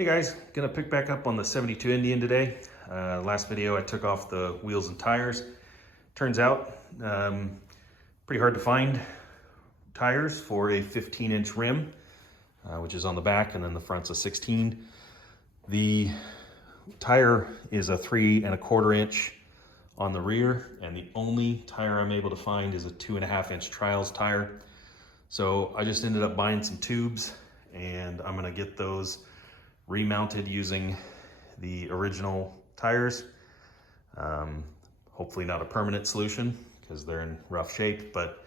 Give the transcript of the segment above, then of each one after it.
Hey guys, gonna pick back up on the 72 Indian today. Last video I took off the wheels and tires. Turns out pretty hard to find tires for a 15-inch rim, which is on the back, and then the front's a 16. The tire is a 3 1/4 inch on the rear, and the only tire I'm able to find is a 2.5 inch trials tire. So I just ended up buying some tubes, and I'm gonna get those remounted using the original tires. Hopefully not a permanent solution because they're in rough shape, but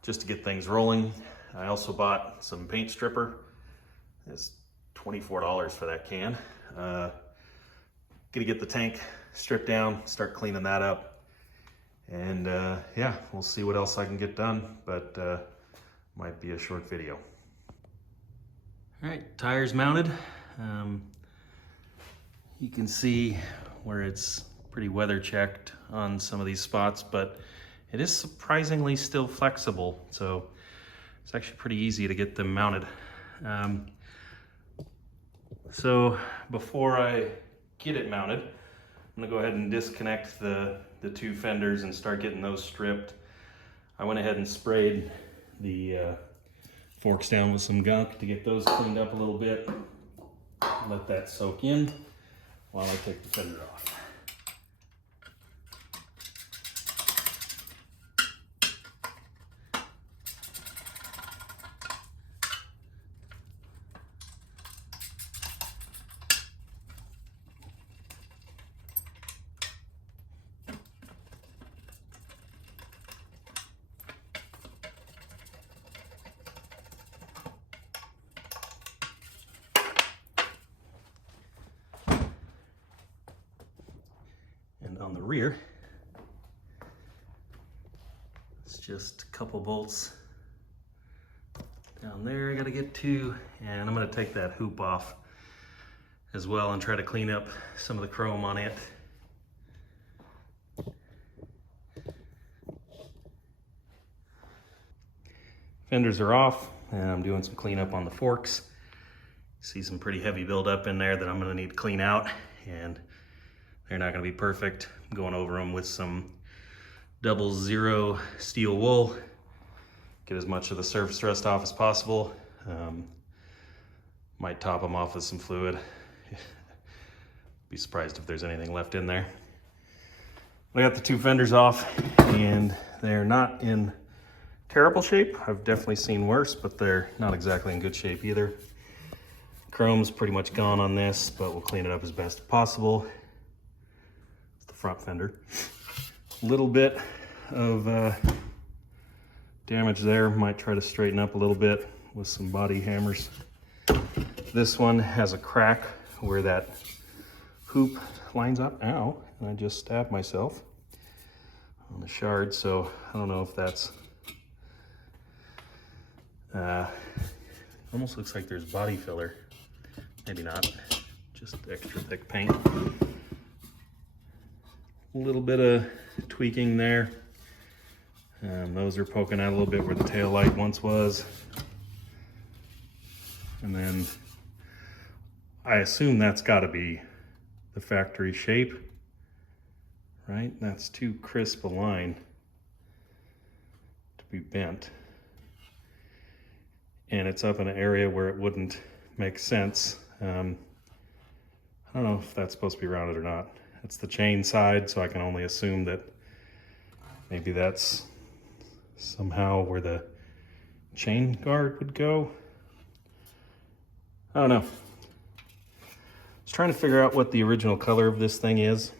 just to get things rolling. I also bought some paint stripper. It's $24 for that can. Gonna get the tank stripped down, start cleaning that up, and yeah, we'll see what else I can get done, but might be a short video. All right, tires mounted. You can see where it's pretty weather checked on some of these spots, but it is surprisingly still flexible, so it's actually pretty easy to get them mounted. So before I get it mounted, I'm gonna go ahead and disconnect the two fenders and start getting those stripped. I went ahead and sprayed the forks down with some gunk to get those cleaned up a little bit. Let that soak in while I take the fender off. And on the rear, it's just a couple bolts down there I gotta get to, and I'm gonna take that hoop off as well and try to clean up some of the chrome on it. Fenders are off, and I'm doing some cleanup on the forks. See some pretty heavy buildup in there that I'm gonna need to clean out, and they're not gonna be perfect. I'm going over them with some 00 steel wool. Get as much of the surface rust off as possible. Might top them off with some fluid. Be surprised if there's anything left in there. I got the two fenders off, and they're not in terrible shape. I've definitely seen worse, but they're not exactly in good shape either. Chrome's pretty much gone on this, but we'll clean it up as best possible. Front fender. A little bit of damage there. Might try to straighten up a little bit with some body hammers. This one has a crack where that hoop lines up. Ow, and I just stabbed myself on the shard, so I don't know if that's almost looks like there's body filler. Maybe not, just extra thick paint. A little bit of tweaking there. Those are poking out a little bit where the tail light once was. And then I assume that's got to be the factory shape, right? That's too crisp a line to be bent. And it's up in an area where it wouldn't make sense. I don't know if that's supposed to be rounded or not. It's the chain side, so I can only assume that maybe that's somehow where the chain guard would go. I don't know. I was trying to figure out what the original color of this thing is.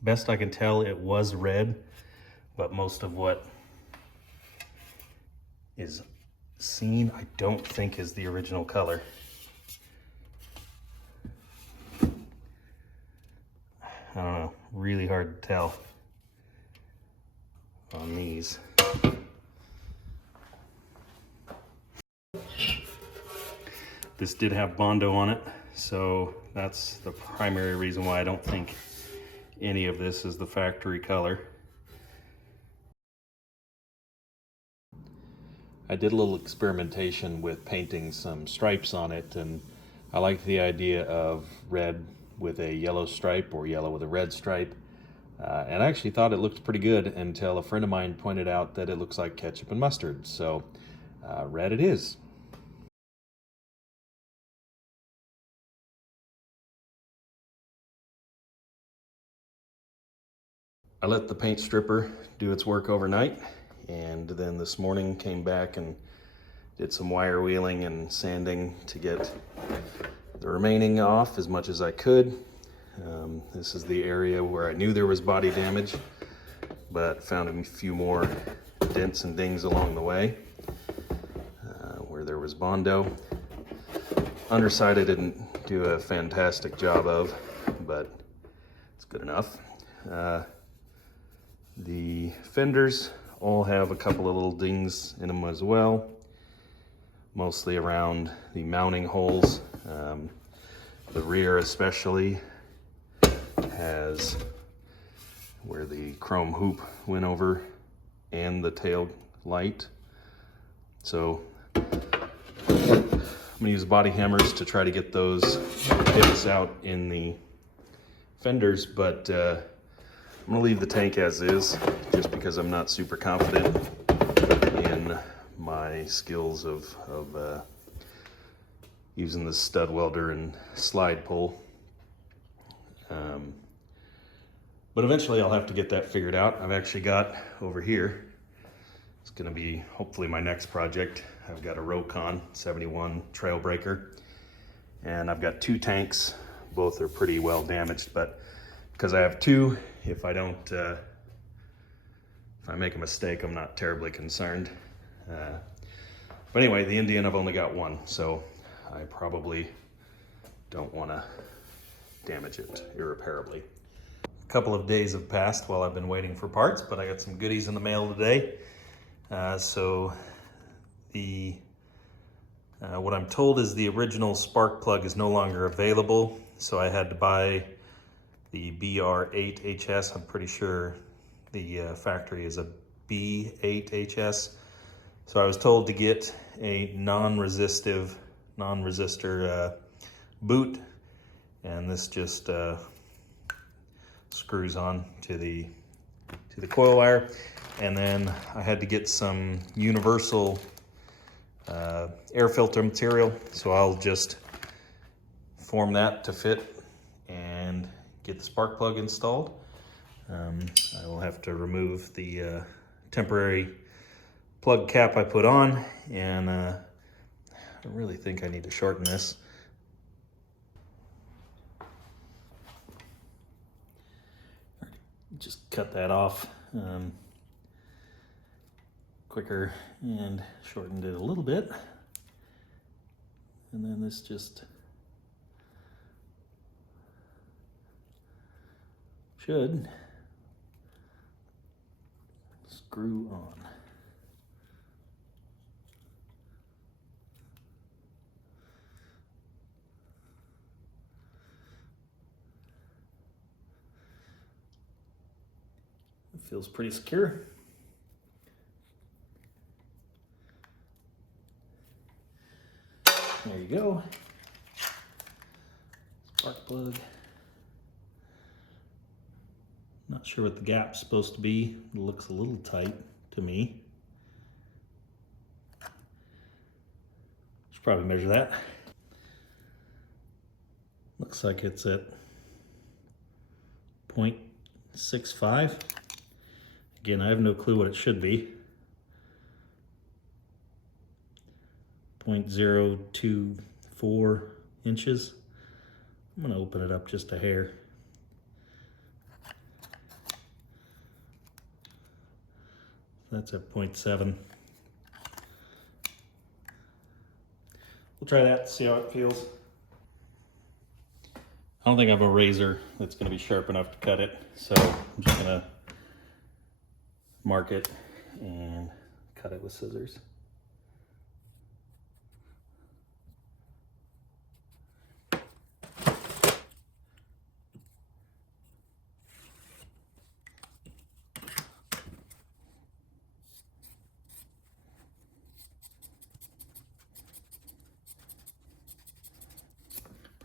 Best I can tell, it was red, but most of what is seen, I don't think is the original color. I don't know, really hard to tell on these. This did have Bondo on it, so that's the primary reason why I don't think any of this is the factory color. I did a little experimentation with painting some stripes on it, and I like the idea of red with a yellow stripe or yellow with a red stripe. And I actually thought it looked pretty good until a friend of mine pointed out that it looks like ketchup and mustard. So red it is. I let the paint stripper do its work overnight, and then this morning came back and did some wire wheeling and sanding to get the remaining off as much as I could. This is the area where I knew there was body damage, but found a few more dents and dings along the way where there was Bondo. Underside I didn't do a fantastic job of, but it's good enough. The fenders all have a couple of little dings in them as well, mostly around the mounting holes. The rear especially has where the chrome hoop went over and the tail light. So I'm gonna use body hammers to try to get those dips out in the fenders, but I'm gonna leave the tank as is, just because I'm not super confident in my skills of using the stud welder and slide pull. But eventually I'll have to get that figured out. I've actually got over here, it's gonna be hopefully my next project. I've got a Rocon 71 trail breaker, and I've got two tanks. Both are pretty well damaged, but because I have two, if I make a mistake, I'm not terribly concerned. But anyway, the Indian, I've only got one, so I probably don't want to damage it irreparably. A couple of days have passed while I've been waiting for parts, but I got some goodies in the mail today. So what I'm told is the original spark plug is no longer available, so I had to buy the BR8HS. I'm pretty sure the factory is a B8HS. So I was told to get a non-resistor boot, and this just screws on to the coil wire. And then I had to get some universal air filter material, so I'll just form that to fit and get the spark plug installed. I will have to remove the temporary plug cap I put on, and I really think I need to shorten this. Just cut that off quicker and shortened it a little bit. And then this just should screw on. It feels pretty secure. There you go. Spark plug. Not sure what the gap's supposed to be. It looks a little tight to me. Should probably measure that. Looks like it's at 0.65. Again, I have no clue what it should be. 0.024 inches. I'm gonna open it up just a hair. That's at 0.7. We'll try that, see how it feels. I don't think I have a razor that's gonna be sharp enough to cut it, so I'm just gonna mark it and cut it with scissors.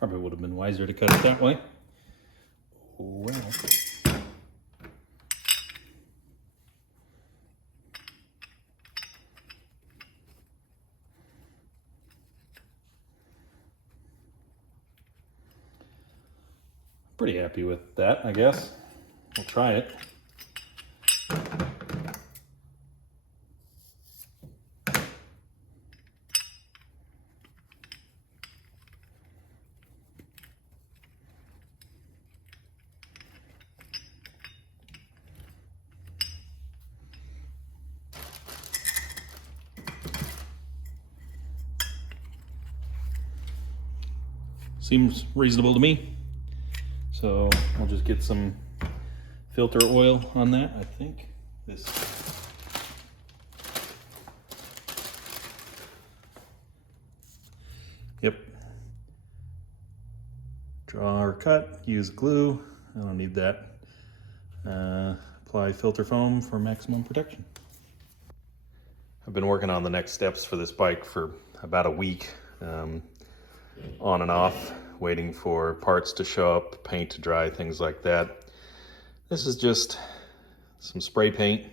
Probably would have been wiser to cut it that way. Well. Pretty happy with that, I guess. We'll try it. Seems reasonable to me. So I'll just get some filter oil on that, I think. This. Yep. Draw or cut, use glue. I don't need that. Apply filter foam for maximum protection. I've been working on the next steps for this bike for about a week. On and off, waiting for parts to show up, paint to dry, things like that. This is just some spray paint,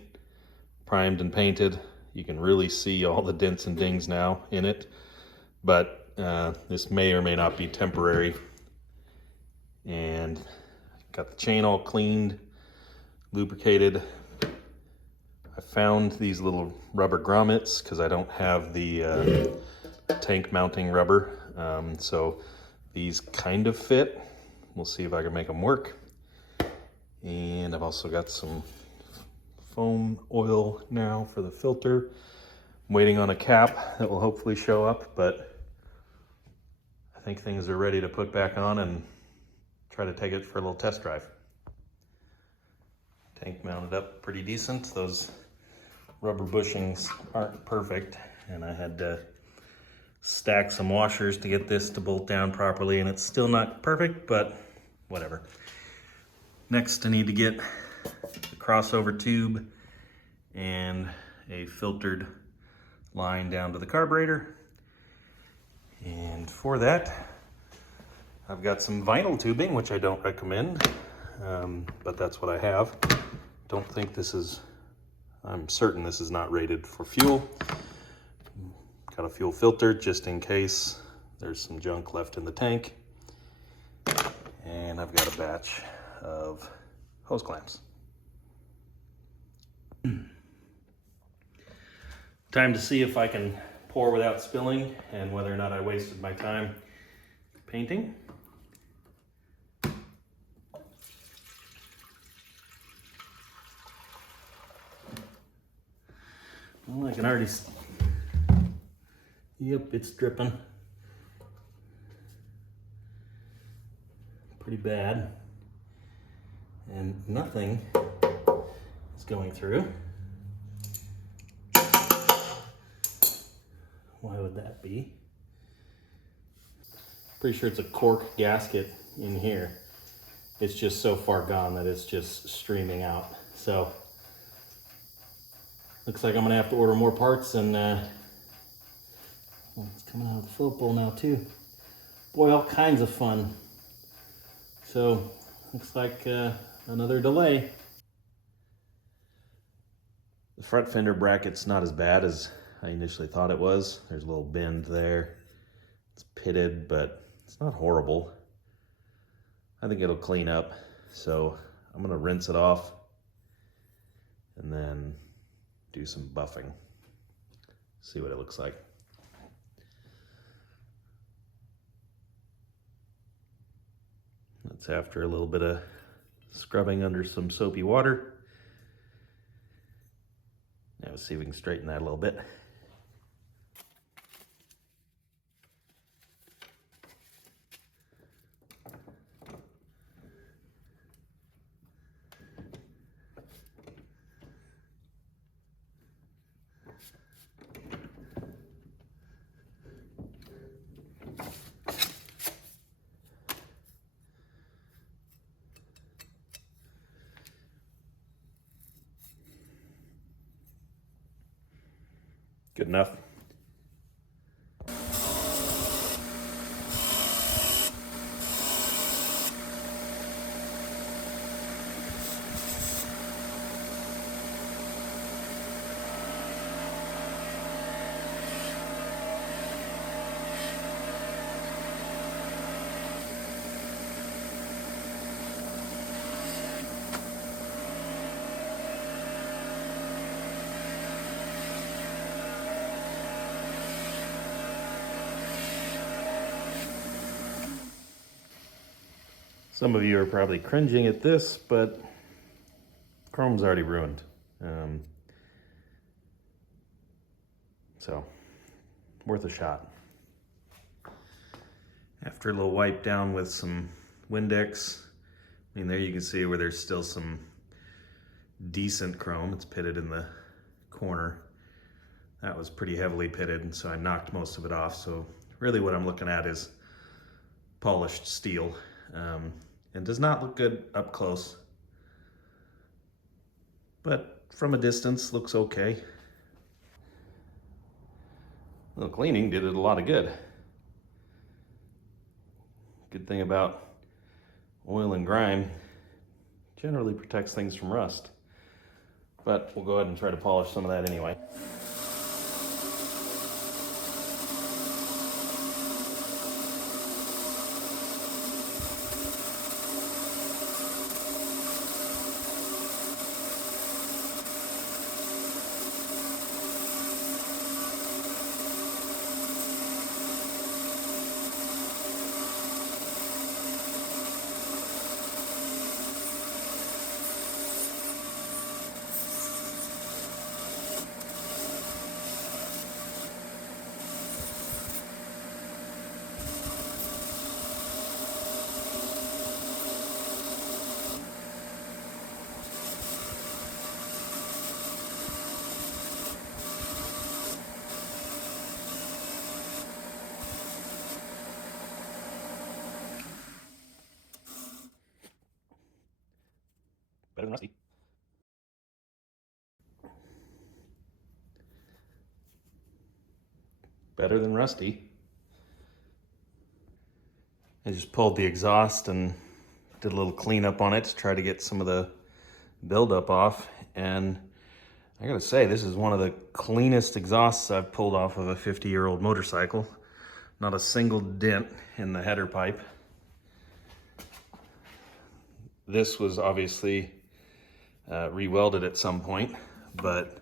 primed and painted. You can really see all the dents and dings now in it, but this may or may not be temporary. And got the chain all cleaned, lubricated. I found these little rubber grommets because I don't have the tank mounting rubber. So these kind of fit. We'll see if I can make them work. And I've also got some foam oil now for the filter. I'm waiting on a cap that will hopefully show up, but I think things are ready to put back on and try to take it for a little test drive. Tank mounted up pretty decent. Those rubber bushings aren't perfect, and I had to stack some washers to get this to bolt down properly, and it's still not perfect, but whatever. Next, I need to get the crossover tube and a filtered line down to the carburetor. And for that, I've got some vinyl tubing, which I don't recommend, but that's what I have. Don't think this is, I'm certain this is not rated for fuel. Got a fuel filter just in case there's some junk left in the tank. And I've got a batch of hose clamps. Time to see if I can pour without spilling and whether or not I wasted my time painting. Well, I can already yep, it's dripping. Pretty bad. And nothing is going through. Why would that be? Pretty sure it's a cork gasket in here. It's just so far gone that it's just streaming out. So, looks like I'm gonna have to order more parts, and well, it's coming out of the float bowl now too. Boy, all kinds of fun. So, looks like another delay. The front fender bracket's not as bad as I initially thought it was. There's a little bend there. It's pitted, but it's not horrible. I think it'll clean up. So I'm gonna rinse it off and then do some buffing. See what it looks like. That's after a little bit of scrubbing under some soapy water. Now let's see if we can straighten that a little bit. Good enough. Some of you are probably cringing at this, but chrome's already ruined. So, worth a shot. After a little wipe down with some Windex, I mean, there you can see where there's still some decent chrome. It's pitted in the corner. That was pretty heavily pitted, and so I knocked most of it off. So really what I'm looking at is polished steel. And does not look good up close, but from a distance looks okay. A little cleaning did it a lot of good. Good thing about oil and grime, generally protects things from rust. But we'll go ahead and try to polish some of that anyway. Better than rusty. Better than rusty. I just pulled the exhaust and did a little cleanup on it to try to get some of the buildup off. And I gotta say, this is one of the cleanest exhausts I've pulled off of a 50-year-old motorcycle. Not a single dent in the header pipe. This was obviously re-welded at some point, but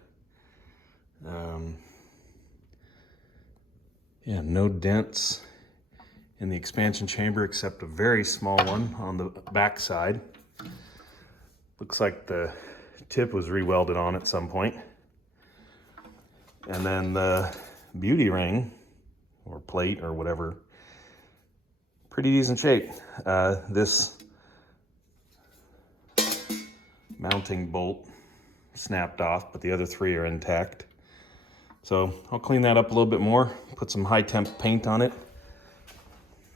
yeah, no dents in the expansion chamber except a very small one on the back side. Looks like the tip was re-welded on at some point. And then the beauty ring or plate or whatever, pretty decent shape. This mounting bolt snapped off, but the other three are intact. So I'll clean that up a little bit more, put some high temp paint on it.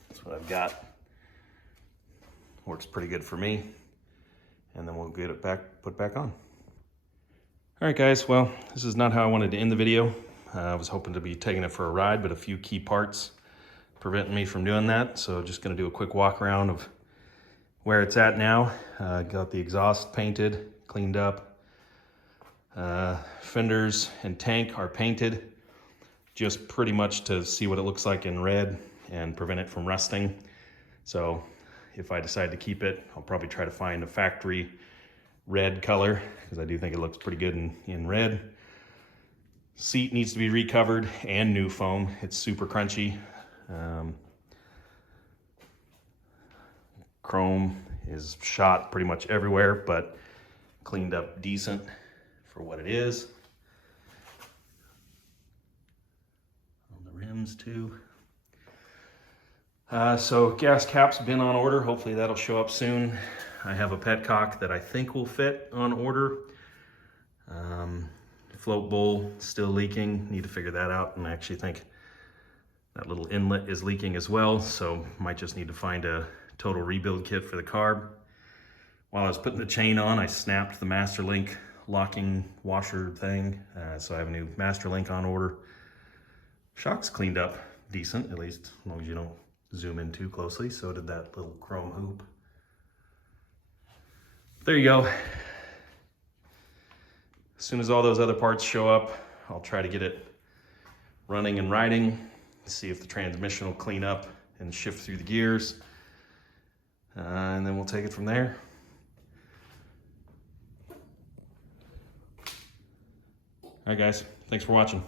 That's what I've got. Works pretty good for me. And then we'll get it put back on. All right guys, well, this is not how I wanted to end the video. I was hoping to be taking it for a ride, but a few key parts preventing me from doing that. So just gonna do a quick walk around of where it's at now. Got the exhaust painted, cleaned up. Fenders and tank are painted, just pretty much to see what it looks like in red and prevent it from rusting. So if I decide to keep it, I'll probably try to find a factory red color, because I do think it looks pretty good in red. Seat needs to be recovered and new foam. It's super crunchy. Chrome is shot pretty much everywhere, but cleaned up decent for what it is. On the rims too. So gas cap's been on order. Hopefully that'll show up soon. I have a petcock that I think will fit on order. Float bowl still leaking. Need to figure that out, and I actually think that little inlet is leaking as well, so might just need to find a total rebuild kit for the carb. While I was putting the chain on, I snapped the master link locking washer thing, so I have a new master link on order. Shock's cleaned up decent, at least as long as you don't zoom in too closely. So did that little chrome hoop. There you go. As soon as all those other parts show up, I'll try to get it running and riding, see if the transmission will clean up and shift through the gears, and then we'll take it from there. All right guys, thanks for watching.